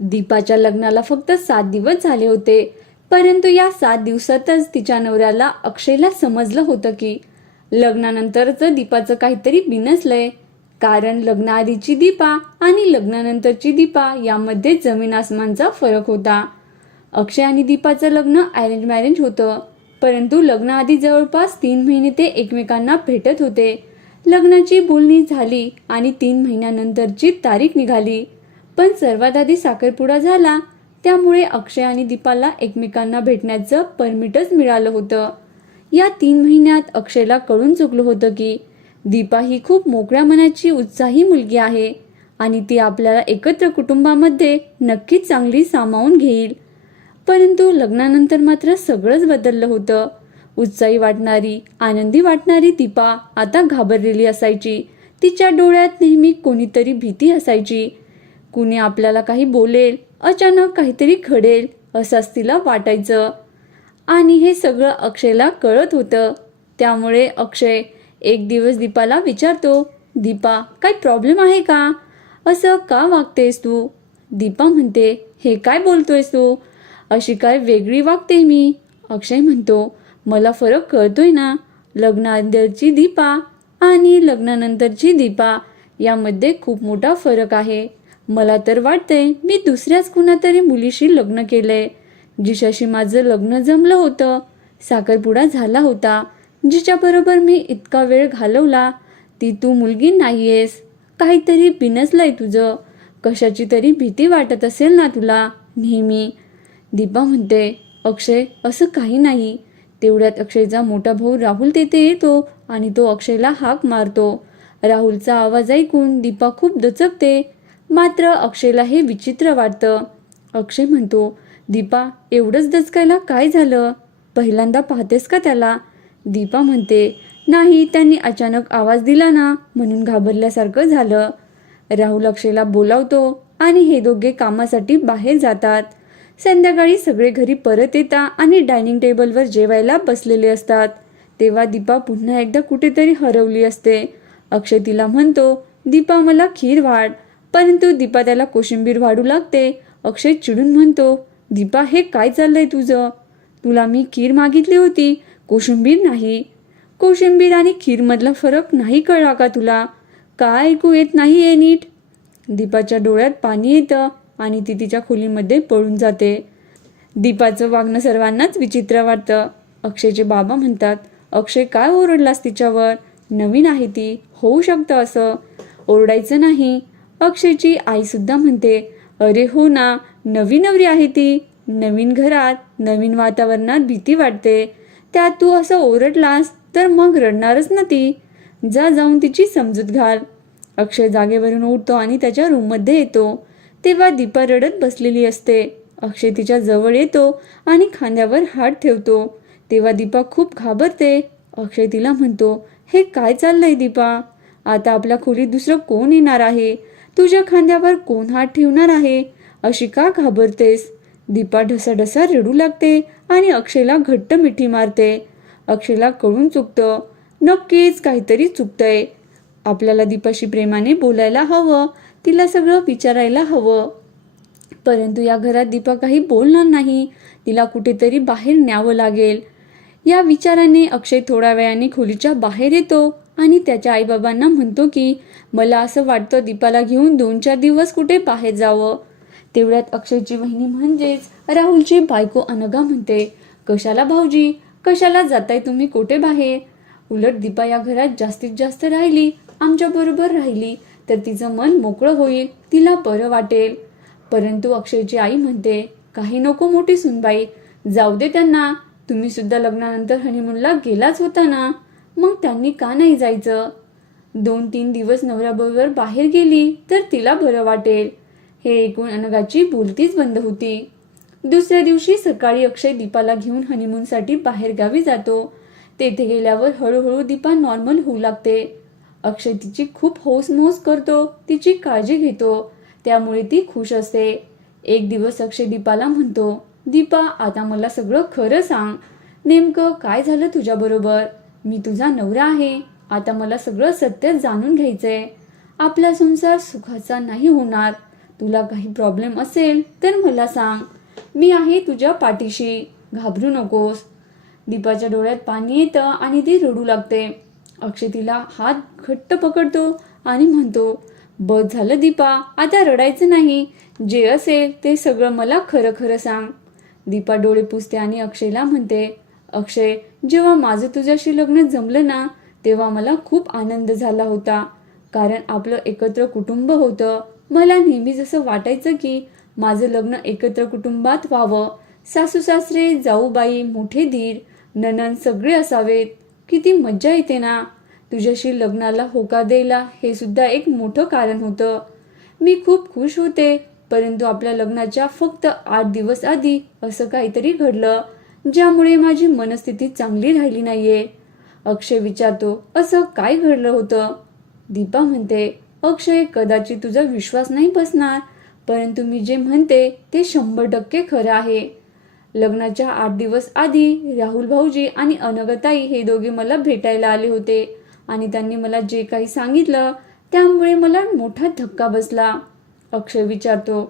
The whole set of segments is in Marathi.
दीपाच्या लग्नाला फक्त सात दिवस झाले होते परंतु या सात दिवसातच तिच्या नवऱ्याला अक्षयला समजलं होतं की लग्नानंतरचं दीपाचं काहीतरी बिनसलंय. कारण लग्नाआधीची दीपा आणि लग्नानंतरची दीपा यामध्ये जमीन आसमानचा फरक होता. अक्षय आणि दीपाचं लग्न अरेंज मॅरेज होतं परंतु लग्नाआधी जवळपास तीन महिने ते एकमेकांना भेटत होते. लग्नाची बोलणी झाली आणि तीन महिन्यानंतरची तारीख निघाली. पण सर्वात आधी साखरपुडा झाला. त्यामुळे अक्षय आणि दीपाला एकमेकांना भेटण्याचं परमिटच मिळालं होतं. या तीन महिन्यात अक्षयला कळून चुकलं होतं की दीपा ही खूप मोकळ्या मनाची उत्साही मुलगी आहे आणि ती आपल्याला एकत्र कुटुंबामध्ये नक्कीच चांगली सामावून घेईल. परंतु लग्नानंतर मात्र सगळंच बदललं होतं. उत्साही वाटणारी आनंदी वाटणारी दीपा आता घाबरलेली असायची. तिच्या डोळ्यात नेहमी कोणीतरी भीती असायची. कुणी आपल्याला काही बोलेल अचानक काहीतरी घडेल असंच तिला वाटायचं. आणि हे सगळं अक्षयला कळत होतं. त्यामुळे अक्षय एक दिवस दीपाला विचारतो दीपा काही प्रॉब्लेम आहे का? असं का वागतेस तू? दीपा म्हणते हे काय बोलतोयस तू? अशी काय वेगळी वागते मी. अक्षय म्हणतो मला फरक कळतोय ना? लग्नानंतरची दीपा आणि लग्नानंतरची दीपा यामध्ये खूप मोठा फरक आहे. मला तर वाटतंय मी दुसऱ्याच कुणातरी मुलीशी लग्न केलंय. जिच्याशी माझं लग्न जमलं होतं साखरपुडा झाला होता जिच्याबरोबर मी इतका वेळ घालवला ती तू मुलगी नाहीयेस. काहीतरी बिनसलंय तुझं. कशाची तरी भीती वाटत असेल ना तुला नेहमी. दीपा म्हणते अक्षय असं काही नाही. तेवढ्यात अक्षयचा मोठा भाऊ राहुल तेथे येतो आणि तो अक्षयला हाक मारतो. राहुलचा आवाज ऐकून दीपा खूप दचकते. मात्र अक्षयला हे विचित्र वाटतं. अक्षय म्हणतो दीपा एवढंच दचकायला काय झालं? पहिल्यांदा पाहतेस का त्याला? दीपा म्हणते नाही त्यांनी अचानक आवाज दिला ना म्हणून घाबरल्यासारखं झालं. राहुल अक्षयला बोलावतो आणि हे दोघे कामासाठी बाहेर जातात. संध्याकाळी सगळे घरी परत येतात आणि डायनिंग टेबलवर जेवायला बसलेले असतात. तेव्हा दीपा पुन्हा एकदा कुठेतरी हरवली असते. अक्षय तिला म्हणतो दीपा मला खीर वाढ. परंतु दीपा त्याला कोशिंबीर वाढू लागते. अक्षय चिडून म्हणतो दीपा हे काय चाललंय तुझं? तुला मी खीर मागितली होती. कोशिंबीर नाही. कोशिंबीर आणि खीरमधला फरक नाही कळला का तुला? काय ऐकू येत नाही आहे नीट. दीपाच्या डोळ्यात पाणी येतं आणि ती तिच्या खोलीमध्ये पळून जाते. दीपाचं वागणं सर्वांनाच विचित्र वाटतं. अक्षयचे बाबा म्हणतात अक्षय काय ओरडलास तिच्यावर? नवीन आहे ती. होऊ शकतं असं. ओरडायचं नाही. अक्षयची आई सुद्धा म्हणते अरे हो ना नवी नवरी आहे ती. नवीन घरात नवीन वातावरणात भीती वाटते. त्यात तू असं ओरडलास तर मग रडणारच ना ती. जा जाऊन तिची समजूत घाल. अक्षय जागेवरून उठतो आणि त्याच्या रूममध्ये येतो. तेव्हा दीपा रडत बसलेली असते. अक्षय तिच्या जवळ येतो आणि खांद्यावर हात ठेवतो. तेव्हा दीपा खूप घाबरते. अक्षय तिला म्हणतो हे काय चाललंय दीपा? आता आपल्या खोलीत दुसरं कोण येणार आहे? तुझ्या खांद्यावर कोण हात ठेवणार आहे? अशी का घाबरतेस? दीपा ढसाढसा रडू लागते आणि अक्षयला घट्ट मिठी मारते. अक्षयला कळून चुकतं. नक्कीच काहीतरी चुकतंय. आपल्याला दीपाशी प्रेमाने बोलायला हवं. तिला सगळं विचारायला हवं. परंतु या घरात दीपा काही बोलणार नाही. तिला कुठेतरी बाहेर न्यावं लागेल. या विचाराने अक्षय थोड्या वेळाने खोलीच्या बाहेर येतो. आणि त्याच्या आईबाबांना म्हणतो की मला असं वाटतं दीपाला घेऊन दोन चार दिवस कुठे बाहेर जावं. तेवढ्यात अक्षयची बहिणी म्हणजेच राहुलची बायको अनगा म्हणते कशाला भाऊजी? कशाला जाताय तुम्ही कुठे बाहेर? उलट दीपा या घरात जास्तीत जास्त राहिली आमच्या बरोबर राहिली तर तिचं मन मोकळं होईल तिला बरं वाटेल. परंतु अक्षयची आई म्हणते काही नको मोठी सुनबाई जाऊ दे त्यांना. तुम्ही सुद्धा लग्नानंतर हनीमूनला गेलाच होता ना. मग त्यांनी का नाही जायचं? दोन तीन दिवस नवऱ्याबरोबर बाहेर गेली तर तिला बरं वाटेल. हे ऐकून अनगाची बोलतीच बंद होती. दुसऱ्या दिवशी सकाळी अक्षय दीपाला घेऊन हनीमूनसाठी बाहेर गावी जातो. तेथे गेल्यावर हळूहळू दीपा नॉर्मल होऊ लागते. अक्षय तिची खूप हौसमौस करतो तिची काळजी घेतो त्यामुळे ती खुश असते. एक दिवस अक्षय दीपाला म्हणतो दीपा आता मला सगळं खरं सांग. नेमकं काय झालं तुझ्याबरोबर? मी तुझा नवरा आहे. आता मला सगळं सत्य जाणून घ्यायचंय. आपला संसार सुखाचा नाही होणार. तुला काही प्रॉब्लेम असेल तर मला सांग. मी आहे तुझ्या पाठीशी. घाबरू नकोस. दीपाच्या डोळ्यात पाणी येतं आणि ती रडू लागते. अक्षय तिला हात घट्ट पकडतो आणि म्हणतो बस झालं दीपा आता रडायचं नाही. जे असेल ते सगळं मला खरं खरं सांग. दीपा डोळे पुसते आणि अक्षयला म्हणते अक्षय जेव्हा माझं तुझ्याशी लग्न जमलं ना तेव्हा मला खूप आनंद झाला होता. कारण आपलं एकत्र कुटुंब होतं. मला नेहमी जसं वाटायचं की माझं लग्न एकत्र कुटुंबात व्हावं. सासू सासरे जाऊबाई मोठे धीर ननन सगळे असावेत. किती मज्जा येते ना. तुझ्याशी लग्नाला होकार द्यायला हे सुद्धा एक मोठं कारण होतं. मी खूप खुश होते परंतु आपल्या लग्नाच्या फक्त आठ दिवस आधी असं काहीतरी घडलं. ज्यामुळे माझी मनस्थिती चांगली राहिली नाहीये. अक्षय विचारतो असं काय घडलं होतं? दीपा म्हणते अक्षय कदाचित तुझा विश्वास नाही बसणार परंतु मी जे म्हणते ते शंभर टक्के खरं आहे. लग्नाच्या आठ दिवस आधी राहुल भाऊजी आणि अनगताई हे दोघे मला भेटायला आले होते आणि त्यांनी मला जे काही सांगितलं त्यामुळे मला मोठा धक्का बसला. अक्षय विचारतो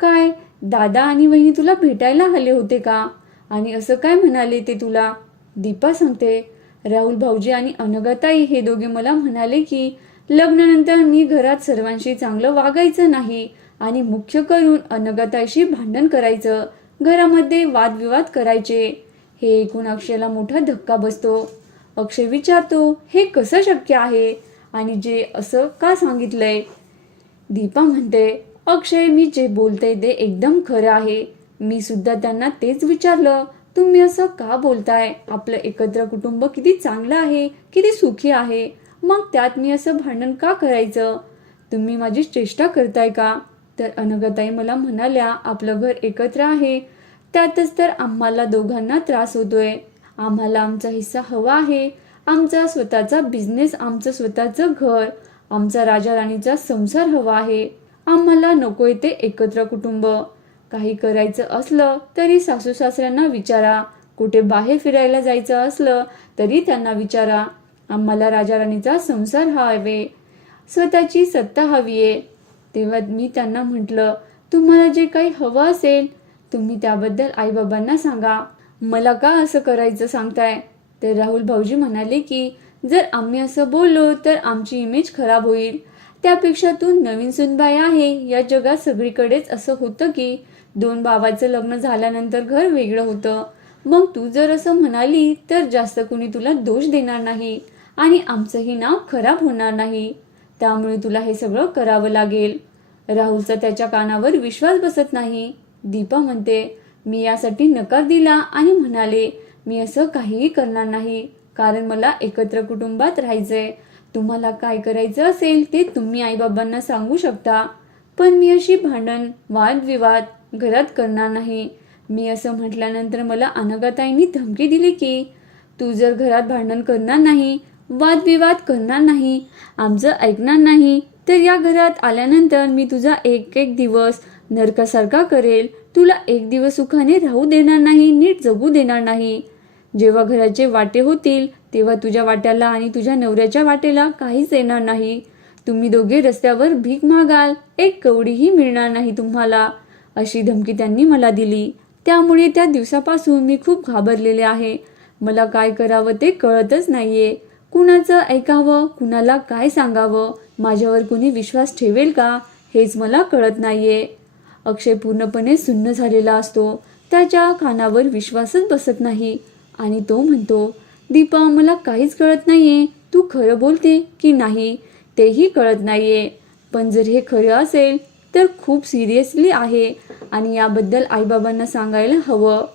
काय दादा आणि वहिनी तुला भेटायला आले होते का? आणि असं काय म्हणाले ते तुला? दीपा सांगते राहुल भाऊजी आणि अनगताई हे दोघे मला म्हणाले की लग्नानंतर मी घरात सर्वांशी चांगलं वागायचं नाही आणि मुख्य करून अनगताईशी भांडण करायचं घरामध्ये वादविवाद करायचे. हे ऐकून अक्षयला मोठा धक्का बसतो. अक्षय विचारतो हे कसं शक्य आहे? आणि जे असं का सांगितलंय? दीपा म्हणते अक्षय मी जे बोलते ते एकदम खरं आहे. मी सुद्धा त्यांना तेच विचारलं तुम्ही असं का बोलताय? आपलं एकत्र कुटुंब किती चांगलं आहे किती सुखी आहे. मग त्यात मी असं भांडण का करायचं? तुम्ही माझी चेष्टा करताय का? तर अनगताई मला म्हणाल्या आपलं घर एकत्र आहे. त्यातच तर आम्हाला दोघांना त्रास होतोय. आम्हाला आमचा हिस्सा हवा आहे. आमचा स्वतःचा बिझनेस आमचं स्वतःचं घर आमचा राजा राणीचा संसार हवा आहे. आम्हाला नकोय ते एकत्र कुटुंब. काही करायचं असलं तरी सासू सासऱ्यांना विचारा. कुठे बाहेर फिरायला जायचं असलं तरी त्यांना विचारा. आम्हाला राजा राणीचा संसार हवे. स्वतःची सत्ता हवी आहे. तेव्हा मी त्यांना म्हटलं तुम्हाला जे काही हवं असेल तुम्ही त्याबद्दल आईबाबांना सांगा. मला का असं करायचं सांगताय? तर राहुल भाऊजी म्हणाले की जर आम्ही असं बोललो तर आमची इमेज खराब होईल. त्यापेक्षा तू नवीन सुनबाई आहे. या जगात सगळीकडेच असं होतं की दोन भावाचं लग्न झाल्यानंतर घर वेगळं होतं. मग तू जर असं म्हणाली तर जास्त कुणी तुला दोष देणार नाही आणि आमचंही नाव खराब होणार नाही. त्यामुळे तुला हे सगळं करावं लागेल. राहुलचा त्याच्या कानावर विश्वास बसत नाही. दीपा म्हणते मी यासाठी नकार दिला आणि म्हणाले मी असं काहीही करणार नाही. कारण मला एकत्र कुटुंबात राहायचंय. तुम्हाला काय करायचं असेल ते तुम्ही आईबाबांना सांगू शकता. पण मी अशी भांडण वादविवाद घरात करणार नाही. मी असं म्हटल्यानंतर मला अनगाताईंनी धमकी दिली की तू जर घरात भांडण करणार नाही वादविवाद करणार नाही आमचं ऐकणार नाही तर या घरात आल्यानंतर मी तुझा एक एक दिवस नरकासारखा करेल. तुला एक दिवस सुखाने राहू देणार नाही नीट जगू देणार नाही. जेव्हा घराचे वाटे होतील तेव्हा तुझ्या वाट्याला आणि तुझ्या नवऱ्याच्या वाटेला काहीच येणार नाही. तुम्ही दोघे रस्त्यावर भीक मागाल एक कवडीही मिळणार नाही तुम्हाला. अशी धमकी त्यांनी मला दिली. त्यामुळे त्या दिवसापासून मी खूप घाबरलेले आहे. मला काय करावं ते कळतच नाहीये. कुणाचं ऐकावं कुणाला काय सांगावं माझ्यावर कुणी विश्वास ठेवेल का हेच मला कळत नाहीये. अक्षय पूर्णपणे सुन्न झालेला असतो. त्याच्या कानावर विश्वासच बसत नाही. आणि तो म्हणतो दीपा मला काहीच कळत नाहीये. तू खरं बोलते की नाही तेही कळत नाहीये. पण जर हे खरं असेल तर खूप सिरियसली आहे. आणि याबद्दल आईबाबांना सांगायला हवं.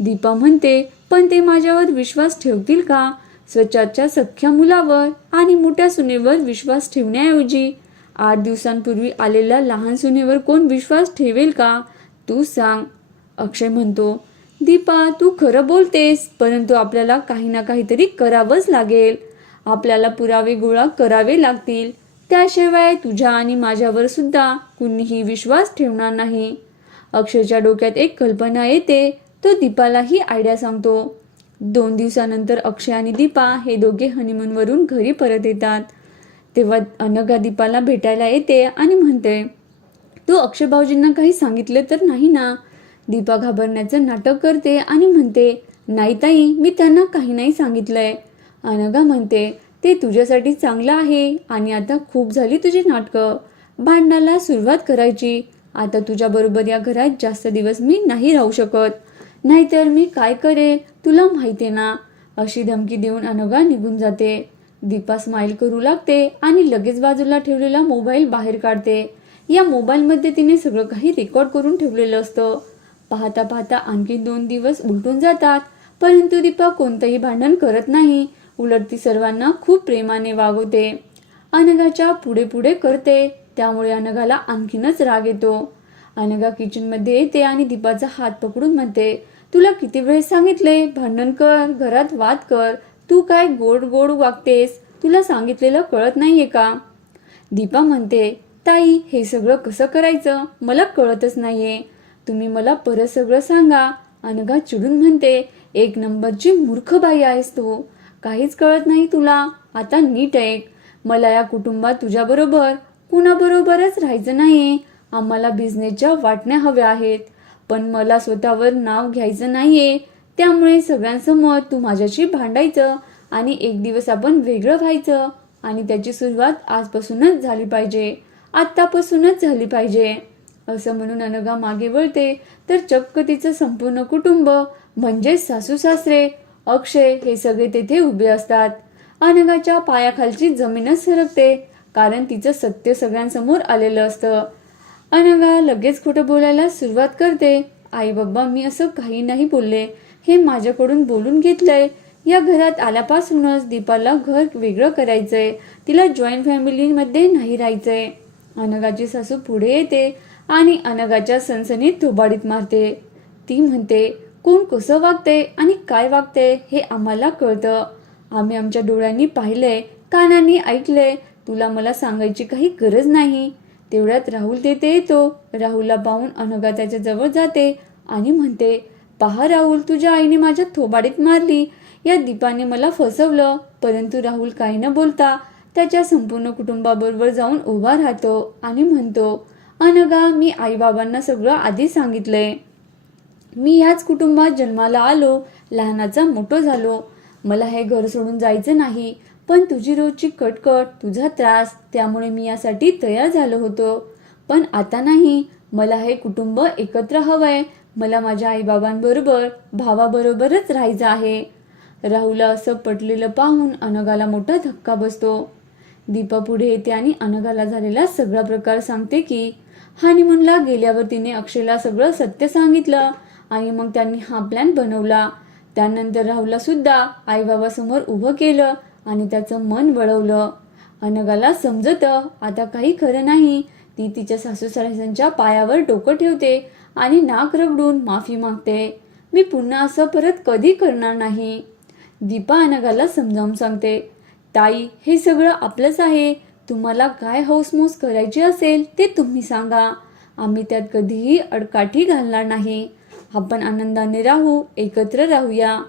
दीपा म्हणते पण ते माझ्यावर विश्वास ठेवतील का? स्वतःच्या सख्ख्या मुलावर आणि मोठ्या सुनेवर विश्वास ठेवण्याऐवजी. आठ दिवसांपूर्वी आलेल्या लहान सुनेवर कोण विश्वास ठेवेल का? तू सांग. अक्षय म्हणतो दीपा तू खरं बोलतेस परंतु आपल्याला काही ना काहीतरी करावंच लागेल. आपल्याला पुरावे गोळा करावे लागतील. त्याशिवाय तुझ्या आणि माझ्यावर सुद्धा कुणीही विश्वास ठेवणार नाही. अक्षयच्या डोक्यात एक कल्पना येते तो दीपाला ही आयडिया सांगतो. दोन दिवसानंतर अक्षय आणि दीपा हे दोघे हनीमूनवरून घरी परत येतात. तेव्हा अनघा दीपाला भेटायला येते आणि म्हणते तू अक्षय भाऊजींना काही सांगितलं तर नाही ना? दीपा घाबरण्याचं नाटक करते आणि म्हणते नाही ताई मी त्यांना काही नाही सांगितलंय. अनघा म्हणते ते तुझ्यासाठी चांगलं आहे आणि आता खूप झाली तुझी नाटकं. भांडणाला सुरुवात करायची. आता तुझ्याबरोबर या घरात जास्त दिवस मी नाही राहू शकत. नाहीतर मी काय करेन? तुला माहिती आहे ना? अशी धमकी देऊन अनघा निघून जाते. दीपा स्माईल करू लागते आणि लगेच बाजूला ठेवलेला मोबाईल बाहेर काढते. या मोबाईलमध्ये तिने सगळं काही रेकॉर्ड करून ठेवलेलं असतं. पाहता पाहता आणखी दोन दिवस उलटून जातात. परंतु दीपा कोणतंही भांडण करत नाही. उलट ती सर्वांना खूप प्रेमाने वागवते. अनघाच्या पुढे पुढे करते. त्यामुळे अनघाला आणखीनच राग येतो. अनघा किचनमध्ये येते आणि दीपाचा हात पकडून म्हणते तुला किती वेळेस सांगितले? भांडण कर घरात वाद कर. तू काय गोड गोड वागतेस? तुला सांगितलेलं कळत नाहीये का? दीपा म्हणते ताई हे सगळं कसं करायचं? मला कळतच नाहीये. तुम्ही मला परत सगळं सांगा. अनघा चिडून म्हणते एक नंबरची मूर्ख बाई आहेस तू. काहीच कळत नाही तुला. आता नीट ऐक. मला या कुटुंबात तुझ्याबरोबर कुणाबरोबरच राहायचं नाही आम्हाला बिझनेसच्या वाटण्या हव्या आहेत. पण मला स्वतःवर नाव घ्यायचं नाहीये. त्यामुळे सगळ्यांसमोर तू माझ्याशी भांडायचं आणि एक दिवस आपण वेगळं व्हायचं आणि त्याची सुरुवात आजपासूनच झाली पाहिजे. आत्तापासूनच झाली पाहिजे. असं म्हणून अनघा मागे वळते तर चक्क तिचं संपूर्ण कुटुंब म्हणजे सासू सासरे अक्षय हे सगळे तेथे उभे असतात. अनघाच्या पायाखालची जमीनच सरकते कारण तिचं सत्य सगळ्यांसमोर आलेलं असतं. अनघा लगेच खोटं बोलायला सुरुवात करते. आई बाबा मी असं काही नाही बोलले. हे माझ्याकडून बोलून घेतलंय. या घरात आल्यापासूनच दीपाला घर वेगळं करायचंय. तिला जॉईंट फॅमिलीमध्ये नाही राहायचंय. अनघाची सासू पुढे येते आणि अनघाच्या सनसनीत थोबाडीत मारते. ती म्हणते कोण कसं वागते आणि काय वागते हे आम्हाला कळतं. आम्ही आमच्या डोळ्यांनी पाहिले कानांनी ऐकलंय. तुला मला सांगायची काही गरज नाही. तेवढ्यात राहुल तेथे येतो. राहुलला पाहून अनघा त्याच्याजवळ जाते आणि म्हणते पहा राहुल तुझ्या आईने माझ्या थोबाडीत मारली. या दीपाने मला फसवलं. परंतु राहुल काही न बोलता त्याच्या संपूर्ण कुटुंबाबरोबर जाऊन उभा राहतो आणि म्हणतो अनघा मी आईबाबांना सगळं आधी सांगितलंय. मी ह्याच कुटुंबात जन्माला आलो लहानाचा मोठो झालो. मला हे घर सोडून जायचं नाही पण तुझी रोजची कटकट तुझा त्रास त्यामुळे मी यासाठी तयार झालो होतो. पण आता नाही मला हे कुटुंब एकत्र हवंय. मला माझ्या आईबाबांबरोबर भावाबरोबरच राहायचं आहे. राहुला असं पटलेलं पाहून अनघाला मोठा धक्का बसतो. दीपा पुढे येते आणि अनघाला झालेला सगळा प्रकार सांगते की हानिमूनला गेल्यावर तिने अक्षयला सगळं सत्य सांगितलं. आणि मग त्यांनी हा प्लॅन बनवला. त्यानंतर राहुलला सुद्धा आईबाबासमोर उभं केलं आणि त्याचं मन वळवलं. अनघाला समजतं आता काही खरं नाही. ती तिच्या सासू सासऱ्यांच्या पायावर डोकं ठेवते आणि नाक रगडून माफी मागते. मी पुन्हा असं परत कधी करणार नाही? दीपा अनघाला समजावून सांगते ताई हे सगळं आपलंच आहे. तुम्हाला काय हौसमौस करायची असेल ते तुम्ही सांगा. आम्ही त्यात कधीही अडकाठी घालणार नाही. आपण आनंदाने राहू एकत्र राहूया.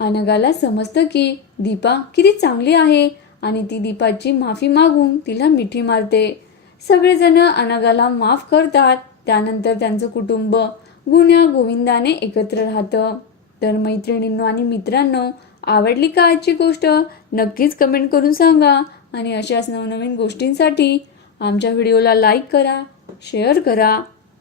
अनगाला समजतं की दीपा किती चांगली आहे आणि ती दीपाची माफी मागून तिला मिठी मारते. सगळेजण अनगाला माफ करतात. त्यानंतर त्यांचं कुटुंब गुण्या गोविंदाने एकत्र राहतं. तर मैत्रिणींनो आणि मित्रांनो आवडली का आजची गोष्ट? नक्कीच कमेंट करून सांगा आणि अशाच नवनवीन गोष्टींसाठी आमच्या व्हिडिओला लाईक करा शेअर करा.